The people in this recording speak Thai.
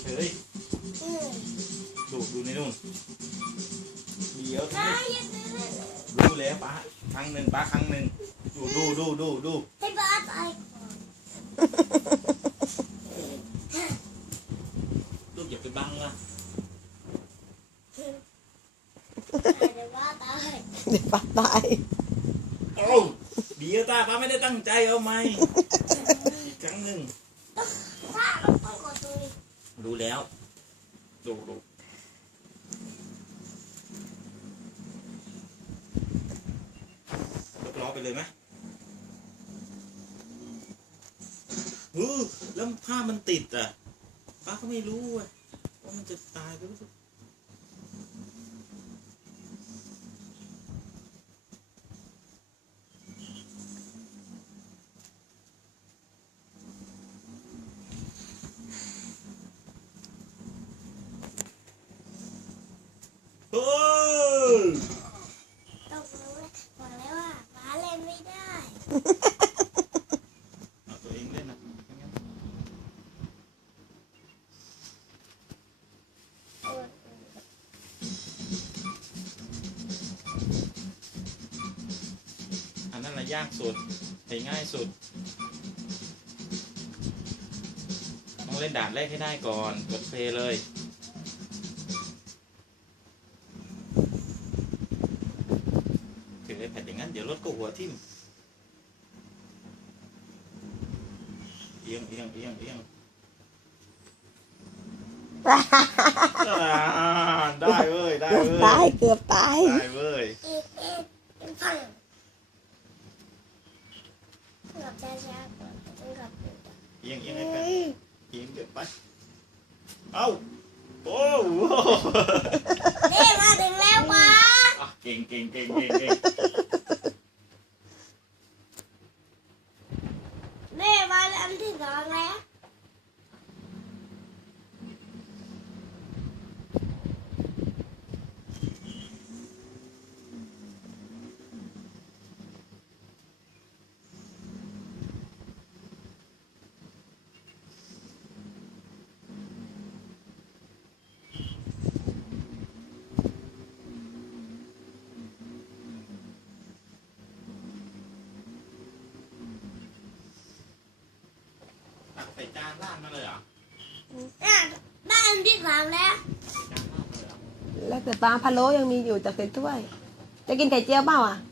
เฉยอืมๆดูดูในนู่นเดี๋ยวได้ยังไงดูแล้วป้าครั้งหนึ่งป้าครั้งหนึ่งดูดูดูดูดูให้บ้าตายก่อนลูกอย่าไปบังล่ะเดี๋ยวบ้าตายเดี๋ยวป้าตายโอ้เดี๋ยวตาป้าไม่ได้ตั้งใจเอาไหมอีกครั้งหนึ่งถ้ามันต้องกดต รงนี้ดูแล้ว ดูดูยกล้อไปเลยไหมเออแล้วผ้ามันติดอะป้าก็ไม่รู้อะว่ามันจะตายไปหรือเปล่า เฮ้ย ตกรู้แล้วบอกแล้วว่าบ้าเล่นไม่ได้ เอาตัวเองเล่นนะไม่งั้น โอ้ย อั นนั้นแหละยากสุดแต่ง่ายสุด ต้องเล่นด่านแรกให้ได้ก่อน กดเพลย์เลยถือไอแพดอย่างนั้น เดี๋ยวรถก็หัวทิ่มเอียงเอียงเอียงเอียงอ่าได้เว้ย ได้เกือบเว้ตายยเกือบตาย ได้เว้ย อีกเอ็ดเป็นพังกลับ ช้าๆก่อนต้องกลับเร็วเอียงเอียงไอแพดเอียงเดี๋ยวไปเอ้าโอ้โหนี่มาถึงแล้วป้าอะเก่งเก่งเก่งเก่งเก่ง นี่มาอันที่สองแล้ว ตัก ใส่จานราดมาเลยเหรอน่ะได้อันที่สามแล้วใส่จานราดมาเลยเหรอแล้วแต่ปลาพะโล้ยังมีอยู่จากใส่ถ้วย จะกินไข่เจียวเปล่าอะไ